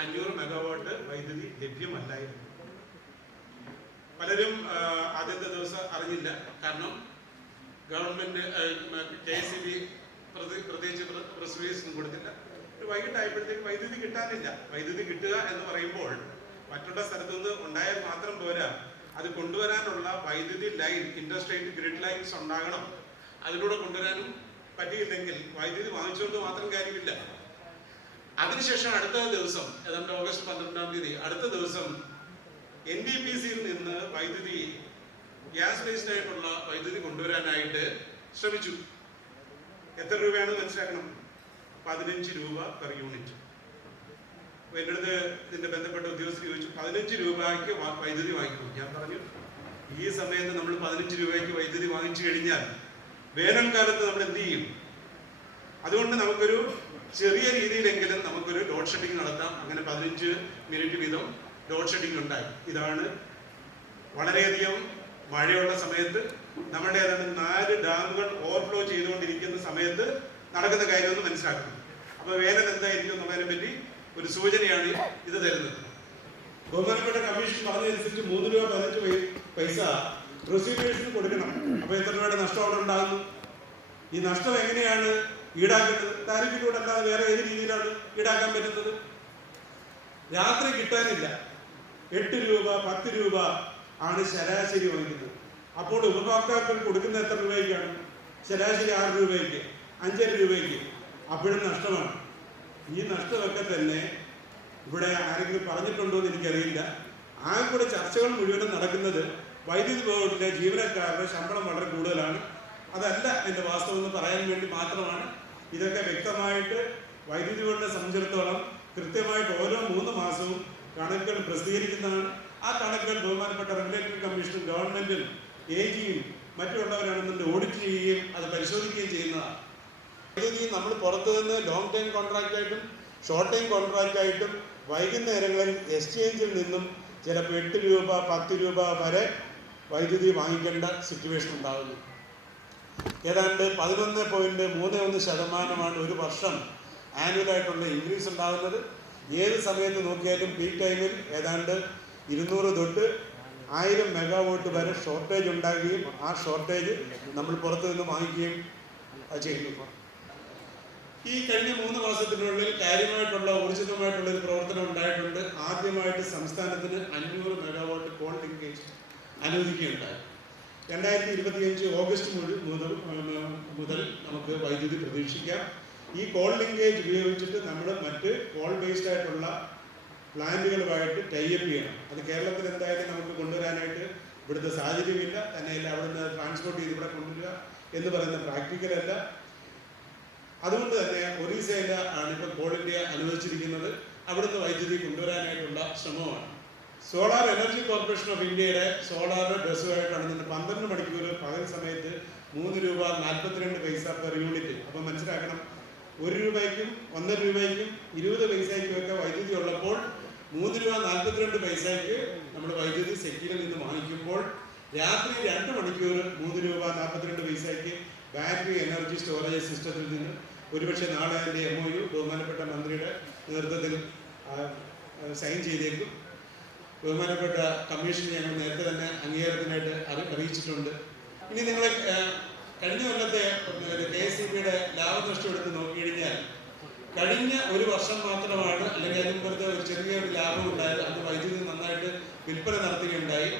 അഞ്ഞൂറ് മെഗാവാട്ട് വൈദ്യുതി ലഭ്യമല്ലായിരുന്നു. പലരും ആദ്യത്തെ ദിവസം അറിഞ്ഞില്ല. കാരണം government K S C B പ്രത്യേകിച്ച് പ്രസ് റിലീസൊന്നും കൊടുത്തില്ല. വൈകിട്ടായപ്പോഴത്തേക്ക് വൈദ്യുതി കിട്ടാനില്ല. വൈദ്യുതി കിട്ടുക എന്ന് പറയുമ്പോൾ മറ്റുള്ള സ്ഥലത്തു നിന്ന് ഉണ്ടായാൽ മാത്രം പോരാ. അത് കൊണ്ടുവരാനുള്ള വൈദ്യുതി ലൈൻ ഇൻഡസ്ട്രേറ്റ് ഗ്രിഡ് ലൈൻസ് ഉണ്ടാകണം. അതിലൂടെ കൊണ്ടുവരാനും പറ്റിയില്ലെങ്കിൽ വൈദ്യുതി വാങ്ങിച്ചുകൊണ്ട് മാത്രം കാര്യമില്ല. അതിനുശേഷം അടുത്ത ദിവസം ഏതാണ്ട് ഓഗസ്റ്റ് പന്ത്രണ്ടാം തീയതി അടുത്ത ദിവസം എൻ ഡി പി സിയിൽ നിന്ന് വൈദ്യുതി ഗ്യാസ് ബേസ്ഡ് ആയിട്ടുള്ള വൈദ്യുതി കൊണ്ടുവരാനായിട്ട് ശ്രമിച്ചു. എത്ര രൂപയാണ് മനസ്സിലാക്കണം? പതിനഞ്ച് രൂപ പെർ യൂണിറ്റ് എന്റെ അടുത്ത് ഇതിന്റെ ബന്ധപ്പെട്ട ഉദ്യോഗസ്ഥർ ചോദിച്ചു പതിനഞ്ച് രൂപയ്ക്ക് വൈദ്യുതി വാങ്ങിക്കും. ഞാൻ പറഞ്ഞു ഈ സമയത്ത് നമ്മൾ പതിനഞ്ച് രൂപയ്ക്ക് വൈദ്യുതി വാങ്ങിച്ചു കഴിഞ്ഞാൽ വേനൽക്കാലത്ത് നമ്മൾ എന്ത് ചെയ്യും? അതുകൊണ്ട് നമുക്കൊരു ചെറിയ രീതിയിലെങ്കിലും നമുക്കൊരു ലോഡ് ഷെഡിങ് നടത്താം. അങ്ങനെ പതിനഞ്ച് മിനിറ്റ് വീതം ലോഡ് ഷെഡിങ് ഉണ്ടായി. ഇതാണ് വളരെയധികം മഴയുള്ള സമയത്ത് നമ്മുടെ ഏതാണ്ട് നാല് ഡാമുകൾ ഓവർഫ്ലോ ചെയ്തുകൊണ്ടിരിക്കുന്ന സമയത്ത് നടക്കുന്ന കാര്യമെന്ന് മനസ്സിലാക്കണം. അപ്പൊ വേനൽ എന്തായിരിക്കും എന്നുള്ളതിനെ പറ്റി ഒരു സൂചനയാണ് ഇത് തരുന്നത്. ബഹുമാനപ്പെട്ട കമ്മീഷൻ പറഞ്ഞതനുസരിച്ച് മൂന്ന് രൂപ പതിനഞ്ച് പൈസ റിസീവേഴ്സിന് കൊടുക്കണം. അപ്പൊ എത്ര രൂപയുടെ നഷ്ടം അവിടെ ഉണ്ടാകുന്നു? ഈ നഷ്ടം എങ്ങനെയാണ് ഈടാക്കുന്നത്? താരിഫിലൂടെ അല്ലാതെ വേറെ ഏത് രീതിയിലാണ് ഈടാക്കാൻ പറ്റുന്നത്? രാത്രി കിട്ടാനില്ല. എട്ട് രൂപ പത്ത് രൂപ ആണ് ശരാശരി വാങ്ങിക്കുന്നത്. അപ്പോൾ ഉപഭോക്താക്കൾ കൊടുക്കുന്ന എത്ര രൂപയ്ക്കാണ്? ശരാശരി ആറ് രൂപയ്ക്ക് അഞ്ചര രൂപയ്ക്ക്. അപ്പോഴും നഷ്ടമാണ്. ഈ നഷ്ടമൊക്കെ തന്നെ ഇവിടെ ആരെങ്കിലും പറഞ്ഞിട്ടുണ്ടോ എന്ന് എനിക്കറിയില്ല. ആ കൂടെ ചർച്ചകൾ മുഴുവനും നടക്കുന്നത് വൈദ്യുതി ബോർഡിലെ ജീവനക്കാരുടെ ശമ്പളം വളരെ കൂടുതലാണ്. അതല്ല എന്റെ വാസ്തവം എന്ന് പറയാൻ വേണ്ടി മാത്രമാണ് ഇതൊക്കെ വ്യക്തമായിട്ട് വൈദ്യുതി ബോർഡിനെ സംബന്ധിച്ചിടത്തോളം കൃത്യമായിട്ട് ഓരോ മൂന്ന് മാസവും കണക്കുകൾ പ്രസിദ്ധീകരിക്കുന്നതാണ്. ആ കണക്കുകൾ ബഹുമാനപ്പെട്ട റെഗുലേറ്ററി കമ്മീഷനും ഗവൺമെന്റും എ ജിയും മറ്റുള്ളവരാണെന്നുണ്ട് ഓഡിറ്റ് ചെയ്യുകയും അത് പരിശോധിക്കുകയും ചെയ്യുന്നതാണ്. വൈദ്യുതി നമ്മൾ പുറത്തു നിന്ന് ലോങ് ടൈം കോൺട്രാക്റ്റായിട്ടും ഷോർട്ട് ടൈം കോൺട്രാക്റ്റായിട്ടും വൈകുന്നേരങ്ങളിൽ എക്സ്ചേഞ്ചിൽ നിന്നും ചിലപ്പോൾ എട്ട് രൂപ പത്ത് രൂപ വരെ വൈദ്യുതി വാങ്ങിക്കേണ്ട സിറ്റുവേഷൻ ഉണ്ടാകുന്നു ഏതാണ്ട് പതിനൊന്ന് പോയിന്റ് മൂന്ന് ഒന്ന് ശതമാനമാണ് ഒരു വർഷം ആനുവലായിട്ടുള്ള ഇൻക്രീസ് ഉണ്ടാകുന്നത്. ഏത് സമയത്ത് നോക്കിയാലും പീക്ക് ടൈമിൽ ഏതാണ്ട് ഇരുന്നൂറ് തൊട്ട് ആയിരം മെഗാവോട്ട് വരെ ഷോർട്ടേജ് ഉണ്ടാകുകയും ആ ഷോർട്ടേജ് നമ്മൾ പുറത്തു നിന്ന് വാങ്ങിക്കുകയും ചെയ്യുന്നു. ഈ കഴിഞ്ഞ മൂന്ന് മാസത്തിനുള്ളിൽ കാര്യമായിട്ടുള്ള ഊർജിതമായിട്ടുള്ള ഒരു പ്രവർത്തനം ഉണ്ടായിട്ടുണ്ട്. ആദ്യമായിട്ട് സംസ്ഥാനത്തിന് അഞ്ഞൂറ് മെഗാവാട്ട് കോൾ ലിങ്കേജ് അനുവദിക്കുകയുണ്ടായി. രണ്ടായിരത്തി ഇരുപത്തിയഞ്ച് ഓഗസ്റ്റ് മുതൽ മുതൽ നമുക്ക് വൈദ്യുതി പ്രതീക്ഷിക്കാം. ഈ കോൾ ലിങ്കേജ് ഉപയോഗിച്ചിട്ട് നമ്മൾ മറ്റ് കോൾ ബേസ്ഡ് ആയിട്ടുള്ള പ്ലാന്റുകളുമായിട്ട് ടൈപ്പ് ചെയ്യണം. അത് കേരളത്തിൽ എന്തായാലും നമുക്ക് കൊണ്ടുവരാനായിട്ട് ഇവിടുത്തെ സാഹചര്യമില്ല. തന്നെയല്ല അവിടുന്ന് ട്രാൻസ്പോർട്ട് ചെയ്ത് ഇവിടെ കൊണ്ടുവരിക എന്ന് പറയുന്ന പ്രാക്ടിക്കൽ അല്ല. അതുകൊണ്ട് തന്നെ ഒറീസയിൽ ആണ് ഇപ്പോൾ കോൾ ഇന്ത്യ അനുവദിച്ചിരിക്കുന്നത്. അവിടുന്ന് വൈദ്യുതി കൊണ്ടുവരാനായിട്ടുള്ള ശ്രമമാണ്. സോളാർ എനർജി കോർപ്പറേഷൻ ഓഫ് ഇന്ത്യയുടെ സോളാർ ബസ്സുമായിട്ടാണ് ഇന്ന് പന്ത്രണ്ട് മണിക്കൂർ പകൽ സമയത്ത് മൂന്ന് രൂപ നാൽപ്പത്തിരണ്ട് പൈസ പെർ യൂണിറ്റ് അപ്പം മനസ്സിലാക്കണം ഒരു രൂപയ്ക്കും ഒന്നര രൂപയ്ക്കും ഇരുപത് പൈസയ്ക്കും ഒക്കെ വൈദ്യുതി ഉള്ളപ്പോൾ മൂന്ന് രൂപ നാൽപ്പത്തിരണ്ട് പൈസയ്ക്ക് നമ്മൾ വൈദ്യുതി സെക്കിയിൽ നിന്ന് വാങ്ങിക്കുമ്പോൾ രാത്രി രണ്ട് മണിക്കൂർ മൂന്ന് രൂപ നാൽപ്പത്തിരണ്ട് പൈസയ്ക്ക് ബാറ്ററി എനർജി സ്റ്റോറേജ് സിസ്റ്റത്തിൽ നിന്ന് ഒരുപക്ഷെ നാളെ അതിന്റെ എം ഒ യു ബഹുമാനപ്പെട്ട മന്ത്രിയുടെ നേതൃത്വത്തിൽ സൈൻ ചെയ്തേക്കും. ബഹുമാനപ്പെട്ട കമ്മീഷൻ ഞങ്ങൾ നേരത്തെ തന്നെ അംഗീകാരത്തിനായിട്ട് അറി അറിയിച്ചിട്ടുണ്ട്. ഇനി നിങ്ങൾ കഴിഞ്ഞ കൊല്ലത്തെ കെ എസ് സി ബിയുടെ ലാഭനഷ്ടം എടുത്ത് നോക്കിക്കഴിഞ്ഞാൽ കഴിഞ്ഞ ഒരു വർഷം മാത്രമാണ് അല്ലെങ്കിൽ അതിന് ഒരു ചെറിയ ഒരു ലാഭം ഉണ്ടായത്. അത് വൈദ്യുതി നന്നായിട്ട് വിൽപ്പന നടത്തുകയുണ്ടായി.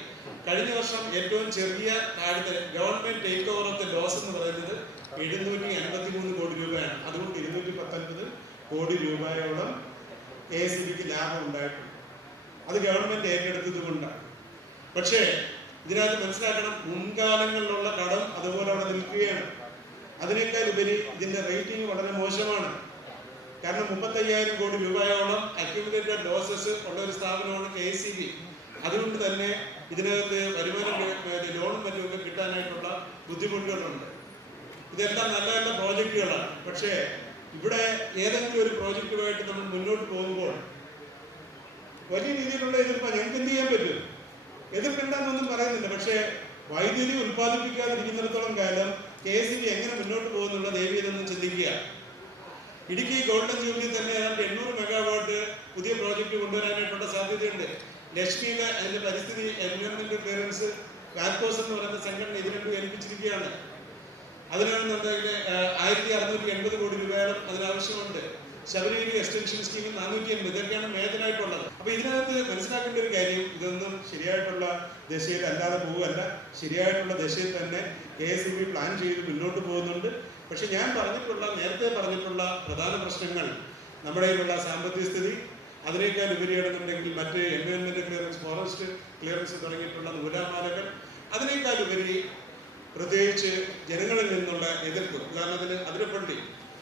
കഴിഞ്ഞ വർഷം ഏറ്റവും ചെറിയ താഴ്ത്തൽ government take over of the loss എന്ന് പറയുന്നത് എഴുന്നൂറ്റി അൻപത്തി മൂന്ന് കോടി രൂപയാണ്. അതുകൊണ്ട് ഇരുന്നൂറ്റി പത്തൊൻപത് കോടി രൂപയോളം എ എസ് ബിക്ക് ലാഭം ഉണ്ടായിട്ടുണ്ട്. അത് ഗവൺമെന്റ് ഏറ്റെടുത്തത് കൊണ്ടാണ്. പക്ഷേ ഇതിനകത്ത് മനസ്സിലാക്കണം മുൻകാലങ്ങളിലുള്ള കടം അതുപോലെ അവിടെ നിൽക്കുകയാണ്. അതിനേക്കാൾ ഉപരി ഇതിന്റെ റേറ്റിംഗ് വളരെ മോശമാണ്. കാരണം മുപ്പത്തയ്യായിരം കോടി രൂപയോളം അക്യുമുലേറ്റഡ് ലോസസ് ഉള്ള ഒരു സ്ഥാപനമാണ് കെ സി ബി. അതുകൊണ്ട് തന്നെ ഇതിനകത്ത് വരുമാനം ലോണും മറ്റുമൊക്കെ കിട്ടാനായിട്ടുള്ള ബുദ്ധിമുട്ടുകളുണ്ട്. ഇതെല്ലാം നല്ല നല്ല പ്രോജക്റ്റുകളാണ്. പക്ഷേ ഇവിടെ ഏതെങ്കിലും ഒരു പ്രോജക്റ്റുമായിട്ട് നമ്മൾ മുന്നോട്ട് പോകുമ്പോൾ വലിയ രീതിയിലുള്ള എതിർപ്പാണ് ഞങ്ങൾക്ക് എന്ത് ചെയ്യാൻ പറ്റും? എതിർക്കണ്ടെന്നൊന്നും പറയുന്നില്ല. പക്ഷേ വൈദ്യുതി ഉൽപ്പാദിപ്പിക്കാതിരിക്കുന്നിടത്തോളം കാലം കെ എസ് എങ്ങനെ മുന്നോട്ട് പോകുന്നുള്ള ദേവിയതെന്ന് ചിന്തിക്കുക. ഇടുക്കി ഗോൾഡൻ ജൂബിലി തന്നെ ഏതാണ്ട് എണ്ണൂറ് മെഗാവാട്ട് പുതിയ പ്രോജക്റ്റ് കൊണ്ടുവരാനായിട്ടുള്ള സാധ്യതയുണ്ട്. ലക്ഷ്മിയിലെ അതിന്റെ പരിസ്ഥിതി എൻവയോൺമെന്റ് ക്ലിയറൻസ് കാൽക്കോസ് എന്ന് പറയുന്ന സംഘടന ഇതിനുവേണ്ടി ഏൽപ്പിച്ചിരിക്കുകയാണ്. അതിനാണെന്നുണ്ടെങ്കിൽ ആയിരത്തി അറുന്നൂറ്റി എൺപത് കോടി രൂപയോളം അതിനാവശ്യമുണ്ട്. ശബരിമല എക്സ്റ്റൻഷൻ സ്കീമിൽ നാനൂറ്റി എൺപത് ഇതൊക്കെയാണ് മേജറായിട്ടുള്ളത് അപ്പൊ ഇതിനകത്ത് മനസ്സിലാക്കേണ്ട ഒരു കാര്യം ഇതൊന്നും ശരിയായിട്ടുള്ള ദശയിൽ അല്ലാതെ പോവുകയല്ല. ശരിയായിട്ടുള്ള ദശയിൽ തന്നെ കെ എസ് ബി പ്ലാൻ ചെയ്ത് മുന്നോട്ട് പോകുന്നുണ്ട്. പക്ഷെ ഞാൻ പറഞ്ഞിട്ടുള്ള നേരത്തെ പറഞ്ഞിട്ടുള്ള പ്രധാന പ്രശ്നങ്ങൾ നമ്മുടെ കയ്യിലുള്ള സാമ്പത്തിക സ്ഥിതി അതിനേക്കാൾ ഉപരിയാണെന്നുണ്ടെങ്കിൽ മറ്റ് എൻവയോൺമെന്റ് ക്ലിയറൻസ് ഫോറസ്റ്റ് ക്ലിയറൻസ് തുടങ്ങിയിട്ടുള്ള നൂലാമാലകൾ അതിനേക്കാൾ ഉപരി പ്രത്യേകിച്ച് ജനങ്ങളിൽ നിന്നുള്ള എതിർപ്പ്. ഉദാഹരണത്തിന് അതിരപ്പള്ളി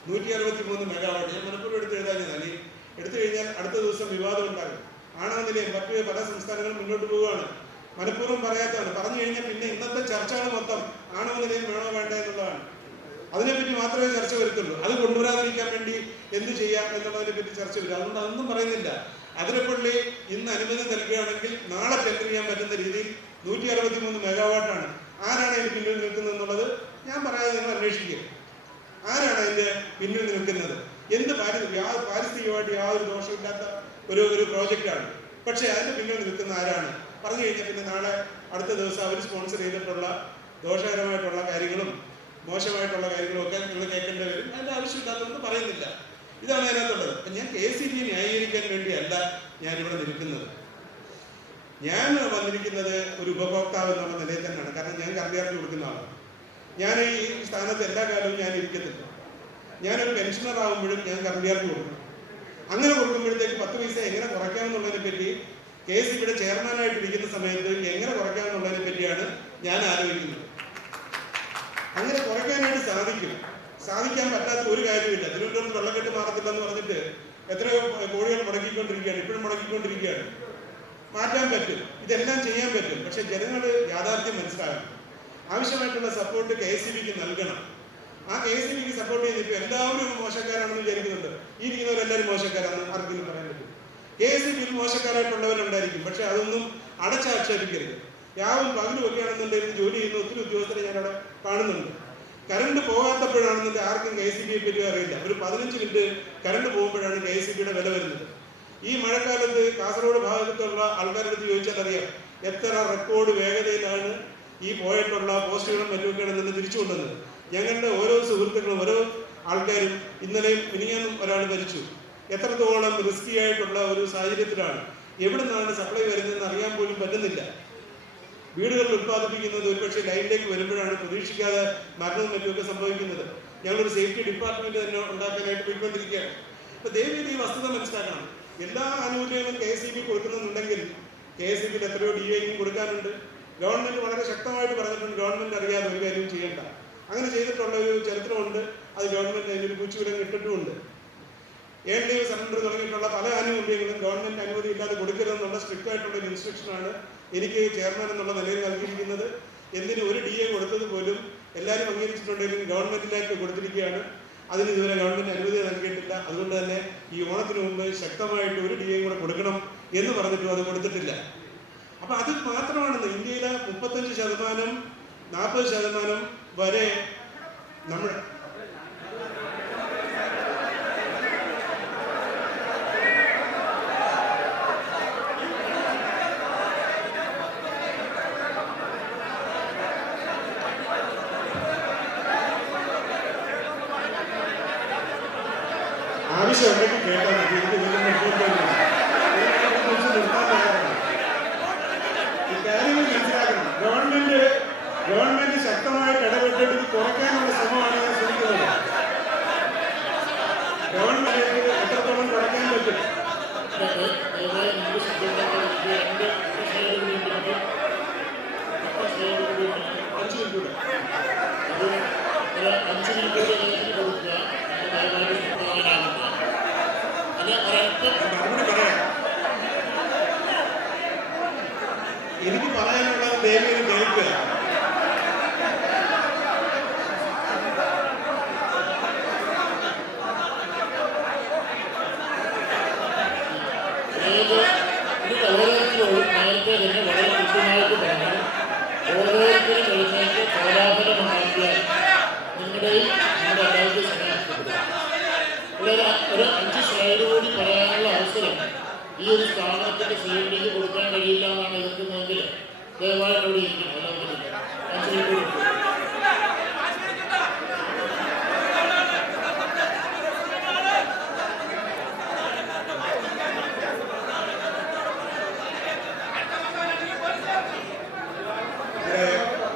നൂറ്റി അറുപത്തി മൂന്ന് മെഗാവാട്ട് ഞാൻ മലപ്പുറം എടുത്ത് എഴുതാഞ്ഞതാണ് ഇനി എടുത്തു കഴിഞ്ഞാൽ അടുത്ത ദിവസം വിവാദം ഉണ്ടാകും ആണവ നിലയം മറ്റ് പല സംസ്ഥാനങ്ങളും മുന്നോട്ട് പോവുകയാണ്. മനഃപൂർവം പറയാത്തതാണ്. പറഞ്ഞു കഴിഞ്ഞാൽ പിന്നെ ഇന്നത്തെ ചർച്ചകൾ മൊത്തം ആണവ നിലയം വേണോ വേണ്ട എന്നുള്ളതാണ്. അതിനെപ്പറ്റി മാത്രമേ ചർച്ച വരുത്തുള്ളൂ. അത് കൊണ്ടുവരാതിരിക്കാൻ വേണ്ടി എന്ത് ചെയ്യാം എന്നുള്ളതിനെ പറ്റി ചർച്ച വരും അതുകൊണ്ട് അതൊന്നും പറയുന്നില്ല. അതിരപ്പള്ളി ഇന്ന് അനുമതി നൽകുകയാണെങ്കിൽ നാളെ ടെൻഡർ ചെയ്യാൻ പറ്റുന്ന രീതിയിൽ നൂറ്റി അറുപത്തി മൂന്ന് മെഗാവാട്ടാണ്. ആരാണ് പിന്നിൽ നിൽക്കുന്നത് എന്നുള്ളത് ഞാൻ പറയാതെ നിങ്ങൾ അന്വേഷിക്കുക. ആരാണ് അതിന്റെ പിന്നിൽ നിൽക്കുന്നത്? എന്ത് പാരി പാരിസ്ഥിതികമായിട്ട് യാതൊരു ദോഷമില്ലാത്ത ഒരു ഒരു പ്രോജക്റ്റാണ്. പക്ഷേ അതിന്റെ പിന്നിൽ നിൽക്കുന്ന ആരാണ്? പറഞ്ഞു കഴിഞ്ഞാൽ പിന്നെ നാളെ അടുത്ത ദിവസം അവർ സ്പോൺസർ ചെയ്തിട്ടുള്ള ദോഷകരമായിട്ടുള്ള കാര്യങ്ങളും മോശമായിട്ടുള്ള കാര്യങ്ങളും ഒക്കെ നിങ്ങൾ കേൾക്കേണ്ടി വരും. അതിന്റെ ആവശ്യമില്ലാത്തതൊന്നും പറയുന്നില്ല. ഇതാണ് അതിനകത്തുള്ളത്. അപ്പൊ ഞാൻ കെ സി ബി ന്യായീകരിക്കാൻ വേണ്ടിയല്ല ഞാൻ ഇവിടെ നിൽക്കുന്നത്. ഞാൻ വന്നിരിക്കുന്നത് ഒരു ഉപഭോക്താവ് എന്നുള്ള നിലയിൽ തന്നെയാണ്. കാരണം ഞാൻ കറണ്ടിയാർജ് കൊടുക്കുന്ന ആളാണ്. ഞാൻ ഈ സ്ഥാനത്ത് എല്ലാ കാലവും ഞാൻ ഇരിക്കത്തില്ല. ഞാനൊരു പെൻഷനർ ആകുമ്പോഴും ഞാൻ കറണ്ടിയാർജ് കൊടുക്കും. അങ്ങനെ കൊടുക്കുമ്പോഴത്തേക്ക് പത്ത് പൈസ എങ്ങനെ കുറയ്ക്കാമെന്നുള്ളതിനെ പറ്റി കേസ് ഇവിടെ ചെയർമാനായിട്ട് ഇരിക്കുന്ന സമയത്ത് എങ്ങനെ കുറയ്ക്കാമെന്നുള്ളതിനെ പറ്റിയാണ് ഞാൻ ആലോചിക്കുന്നത്. അങ്ങനെ കുറയ്ക്കാനായിട്ട് സാധിക്കും. സാധിക്കാൻ പറ്റാത്ത ഒരു കാര്യമില്ല തിരുവനന്തപുരത്ത് വെള്ളക്കെട്ട് മാറത്തില്ല എന്ന് പറഞ്ഞിട്ട് എത്രയോ കോഴികൾ മുടക്കിക്കൊണ്ടിരിക്കുകയാണ്. ഇപ്പോഴും മുടക്കിക്കൊണ്ടിരിക്കുകയാണ്. മാറ്റാൻ പറ്റും. ഇതെല്ലാം ചെയ്യാൻ പറ്റും. പക്ഷെ ജനങ്ങൾ യാഥാർത്ഥ്യം മനസ്സിലാക്കണം. ആവശ്യമായിട്ടുള്ള സപ്പോർട്ട് കെ എസ് ബിക്ക് നൽകണം. ആ കെ എസ് ബിക്ക് സപ്പോർട്ട് ചെയ്ത് ഇപ്പോൾ എല്ലാവരും മോശക്കാരാണെന്ന് വിചാരിക്കുന്നുണ്ട്. ഈ ഇരിക്കുന്നവരെല്ലാവരും മോശക്കാരാണെന്ന് ആർക്കും പറയാൻ പറ്റും? കെ എസ് ബിയിൽ മോശക്കാരായിട്ടുള്ളവരുണ്ടായിരിക്കും. പക്ഷെ അതൊന്നും അടച്ചാക്ഷേപിക്കരുത്. യാവും പകലും ഒക്കെ ജോലി ചെയ്യുന്ന ഒത്തിരി ഉദ്യോഗസ്ഥരെ ഞാൻ അവിടെ കാണുന്നുണ്ട്. കറണ്ട് പോകാത്തപ്പോഴാണെന്നുണ്ടെങ്കിൽ ആർക്കും കെ എസ് ബിയെ പറ്റി അറിയില്ല. ഒരു പതിനഞ്ച് മിനിറ്റ് കറണ്ട് പോകുമ്പോഴാണ് കെ എസ് ബിയുടെ വില വരുന്നത്. ഈ മഴക്കാലത്ത് കാസർഗോഡ് ഭാഗത്തുള്ള ആൾക്കാരുടെ അടുത്ത് ചോദിച്ചാൽ അറിയാം എത്ര റെക്കോർഡ് വേഗതയിലാണ് ഈ പോയിട്ടുള്ള പോസ്റ്റുകളും മറ്റുമൊക്കെയാണ് നിന്ന് തിരിച്ചു ഞങ്ങളുടെ ഓരോ സുഹൃത്തുക്കളും ഓരോ ആൾക്കാരും ഇന്നലെയും മിനിങ്ങാനും ഒരാൾ മരിച്ചു. എത്രത്തോളം റിസ്കി ആയിട്ടുള്ള ഒരു സാഹചര്യത്തിലാണ്. എവിടെ നിന്നാണ് സപ്ലൈ വരുന്നതെന്ന് അറിയാൻ പോലും പറ്റുന്നില്ല. വീടുകളിൽ ഉത്പാദിപ്പിക്കുന്നത് ഒരുപക്ഷെ ലൈനിലേക്ക് വരുമ്പോഴാണ് പ്രതീക്ഷിക്കാതെ മരണവും മറ്റുമൊക്കെ സംഭവിക്കുന്നത്. ഞങ്ങളൊരു സേഫ്റ്റി ഡിപ്പാർട്ട്മെന്റ് തന്നെ ഉണ്ടാക്കാനായിട്ട് പോയിക്കൊണ്ടിരിക്കുകയാണ്. അപ്പൊ ഈ വസ്തുത മനസ്സിലാക്കണം. എല്ലാ ആനുകൂല്യങ്ങളും കെ എസ് ഇ ബി കൊടുക്കുന്നുണ്ടെങ്കിൽ കെ എസ് ഇ ബിയിൽ എത്രയോ ഡി എയും കൊടുക്കാനുണ്ട്. ഗവൺമെന്റ് വളരെ ശക്തമായിട്ട് പറഞ്ഞിട്ടുണ്ട് ഗവൺമെന്റ് അറിയാതെ ഒരു കാര്യവും ചെയ്യേണ്ട. അങ്ങനെ ചെയ്തിട്ടുള്ള ഒരു ചരിത്രമുണ്ട്. അത് ഗവൺമെന്റ് അതിനൊരു പൂച്ചുവിലങ്ങ് ഇട്ടിട്ടുമുണ്ട്. ഡി എഫ് സറണ്ടർ തുടങ്ങിയിട്ടുള്ള പല ആനുകൂല്യങ്ങളും ഗവൺമെന്റ് അനുമതി ഇല്ലാതെ കൊടുക്കരുതെന്നുള്ള സ്ട്രിക്റ്റ് ആയിട്ടുള്ള ഒരു ഇൻസ്ട്രക്ഷനാണ് എനിക്ക് ചെയർമാൻ എന്നുള്ള നിലയിൽ നൽകിയിരിക്കുന്നത്. എന്തിന് ഒരു ഡി എ കൊടുത്തത് പോലും എല്ലാവരും അംഗീകരിച്ചിട്ടുണ്ടെങ്കിലും ഗവൺമെന്റിലേക്ക് കൊടുത്തിരിക്കുകയാണ്. അതിന് ഇതുവരെ ഗവൺമെന്റ് അനുമതി നൽകിയിട്ടില്ല. അതുകൊണ്ട് തന്നെ ഈ ഓണത്തിന് മുമ്പ് ശക്തമായിട്ട് ഒരു ഡി എ കൂടെ കൊടുക്കണം എന്ന് പറഞ്ഞിട്ടും അത് കൊടുത്തിട്ടില്ല. അപ്പൊ അത് മാത്രമാണെന്ന് ഇന്ത്യയിലെ മുപ്പത്തഞ്ച് ശതമാനം നാൽപ്പത് ശതമാനം വരെ നമ്മൾ ചോദിച്ചു എന്നിട്ട് കേട്ടാൽ മതി. എനിക്ക് ഇതിന്റെ നെറ്റ്വർക്കാണ് കുറിച്ച് നിർത്താൻ തയ്യാറാണ്. ഇക്കാര്യങ്ങൾ ഗവൺമെന്റ് ഗവൺമെന്റ് ശക്തമായിട്ട് ഇടപെട്ടിട്ട് ഇത് കുറയ്ക്കാനുള്ള ശ്രമമാണ് ഞാൻ ശ്രമിക്കുന്നത്. ഗവൺമെന്റ് എത്രത്തോളം കുറയ്ക്കാൻ പറ്റും? അഞ്ച് മിനിറ്റ് അഞ്ച് മിനിറ്റ് എനിക്ക് പറയാനുള്ളത് ദയവേത് കേൾക്കുക നേരത്തെ തന്നെ വളരെ കൃത്യമായിട്ട് പറഞ്ഞു ഓരോരുത്തരും എഴുന്നേറ്റ് കോലാഹലം ഉണ്ടാക്കിയാൽ നിങ്ങളുടെയും നമ്മുടെ എല്ലാവരുടെയും സമയം ഒരു ഈ ഒരു സ്ഥാപനത്തിന്റെ സീഡിലേക്ക് കൊടുക്കാൻ കഴിയില്ല എന്നാണ് എതിർക്കുന്നതെങ്കിൽ ദയവായി അവിടെ ഇരിക്കണം.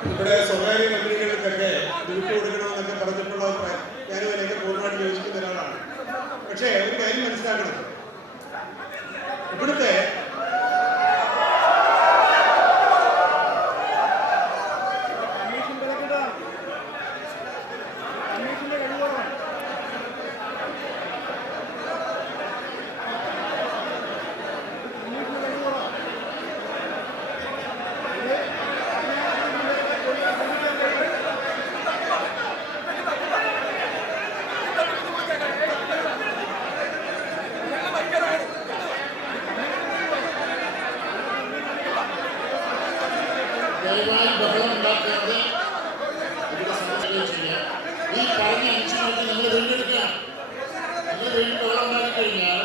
ഇവിടെ സ്വകാര്യ കമ്പനികൾക്കൊക്കെ വിട്ടു കൊടുക്കണമെന്നൊക്കെ പറഞ്ഞിട്ടുള്ള പ്ര- അതിനൊക്കെ പൂർണമായിട്ട് യോജിക്കുന്ന ഒരാളാണ്. പക്ഷേ ഒരു കാര്യം മനസ്സിലാക്കണം. ഇവിടുത്തെ ദയവായി ബഹളം ഉണ്ടാക്കാതെ ഇവിടെ സംസാരിക്കുകയും ചെയ്യാം ഈ പറഞ്ഞ അഞ്ച് മിനിറ്റ് നിങ്ങൾ വീണ്ടെടുക്കുക നിങ്ങൾ വീണ്ടും ബഹളം ഉണ്ടാക്കി കഴിഞ്ഞാൽ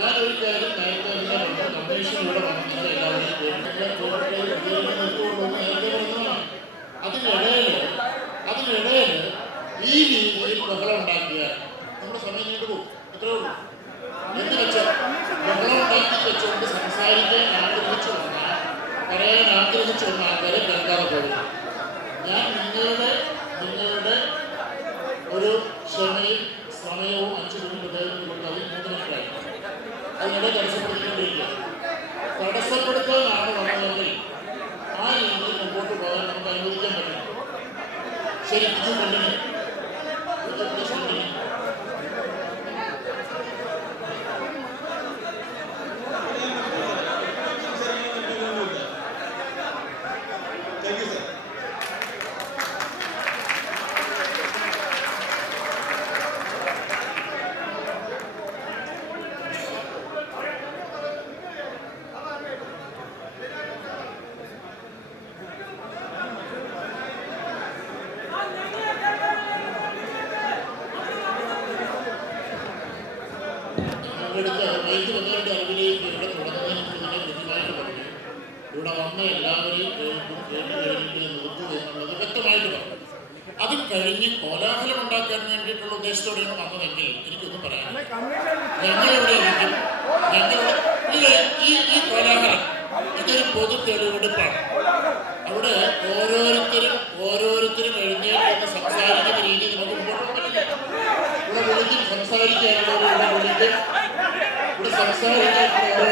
ഞാൻ ഒരു കാര്യം നേരത്തെ തന്നെ പറഞ്ഞു കമ്മീഷൻ ഇവിടെ വന്ന് നിങ്ങൾ എല്ലാവരെയും കേട്ടില്ല കോടതിയിൽ നിർത്തിക്കൊണ്ടുവന്ന് നേരത്തെ പറഞ്ഞതാണ് അതിനിടയിൽ അതിനിടയിൽ ഈ രീതിയിൽ ബഹളം ഉണ്ടാക്കിയാൽ നമ്മുടെ സമയം നീണ്ടുപോകും അത്രേ ഉള്ളൂ എന്ന് വെച്ചാൽ ബഹളം ഉണ്ടാക്കി വെച്ചുകൊണ്ട് സംസാരിക്കാൻ ആഗ്രഹിച്ചു വന്നാൽ പറയാൻ ആഗ്രഹിച്ചു വന്ന ആൾക്കാരെ കേൾക്കാതെ പോകും ഞാൻ നിങ്ങളുടെ നിങ്ങളുടെ ഒരു ക്ഷമയും സമയവും അഞ്ചു മിനിറ്റ് അദ്ദേഹത്തിന് കൊടുത്ത് അതിൽ മൂന്ന് മിനിറ്റായി അതിനിടെ തടസ്സപ്പെടുത്തിക്കൊണ്ടിരിക്കുക തടസ്സപ്പെടുത്താനാണ് വന്നതെങ്കിൽ ആ രീതിയിൽ മുമ്പോട്ട് പോകാൻ നമുക്ക് അനുവദിക്കാൻ പറ്റും ശരി ഇത് കണ്ടിന്യൂ ഇത് please continue thank you sir പങ്കെടുത്ത വൈദ്യുതി വന്നവരുടെ അറിവിലേക്ക് ഇവിടെ തുടങ്ങുന്നതിന് മുമ്പ് തന്നെ കൃത്യമായിട്ട് പറഞ്ഞു ഇവിടെ വന്ന എല്ലാവരെയും കേൾക്കും കേട്ട് കഴിഞ്ഞിട്ട് നിർത്തുക എന്നുള്ളത് വ്യക്തമായിട്ട് പറഞ്ഞു അത് കഴിഞ്ഞ് കോലാഹലം ഉണ്ടാക്കാൻ വേണ്ടിയിട്ടുള്ള ഉദ്ദേശത്തോടെയാണ് വന്നതെങ്കിൽ എനിക്കൊന്നും പറയാനില്ല ഞങ്ങളിവിടെ ഇരിക്കും ഞങ്ങളുടെ ഇല്ല ഈ ഈ കോലാഹലം ഇതൊരു പൊതു തെളിവെടുപ്പാണ്. അവിടെ ഓരോരുത്തരും ഓരോരുത്തരും എഴുന്നേറ്റ് സംസാരിക്കുന്ന രീതി നമുക്ക് ഇവിടെ വിളിച്ച് സംസാരിക്കാനുള്ള ഇവിടെ വിളിക്കും ഇവിടെ സംസാരിക്കാനുള്ള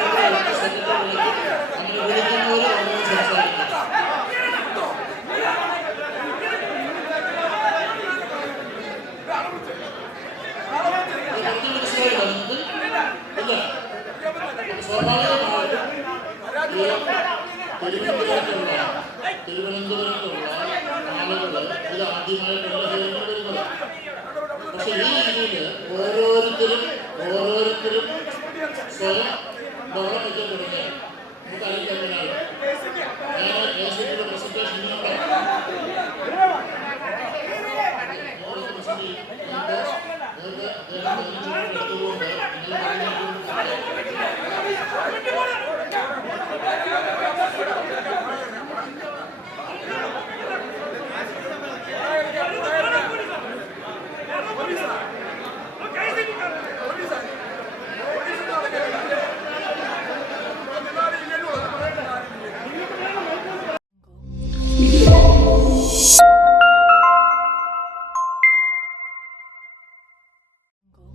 അങ്ങനെ വിളിക്കുന്നവർ ഓരോന്നും സംസാരിക്കും ഇത് തിരുവനന്തപുരത്തുള്ള തിരുവനന്തപുരത്തുള്ള ആളുകൾ ഇത് ചെയ്യുന്നത് വരുന്നത് ഓരോരുത്തരും ഓരോരുത്തരും സ്വയം ബഹളം വയ്ക്കാൻ തുടങ്ങിയ നമുക്ക് അറിയിക്കാനാണ് ഞാൻ കെ പ്രസന്റേഷൻ നിങ്ങൾക്ക് അദ്ദേഹം എടുത്തുകൊണ്ട് നിങ്ങൾ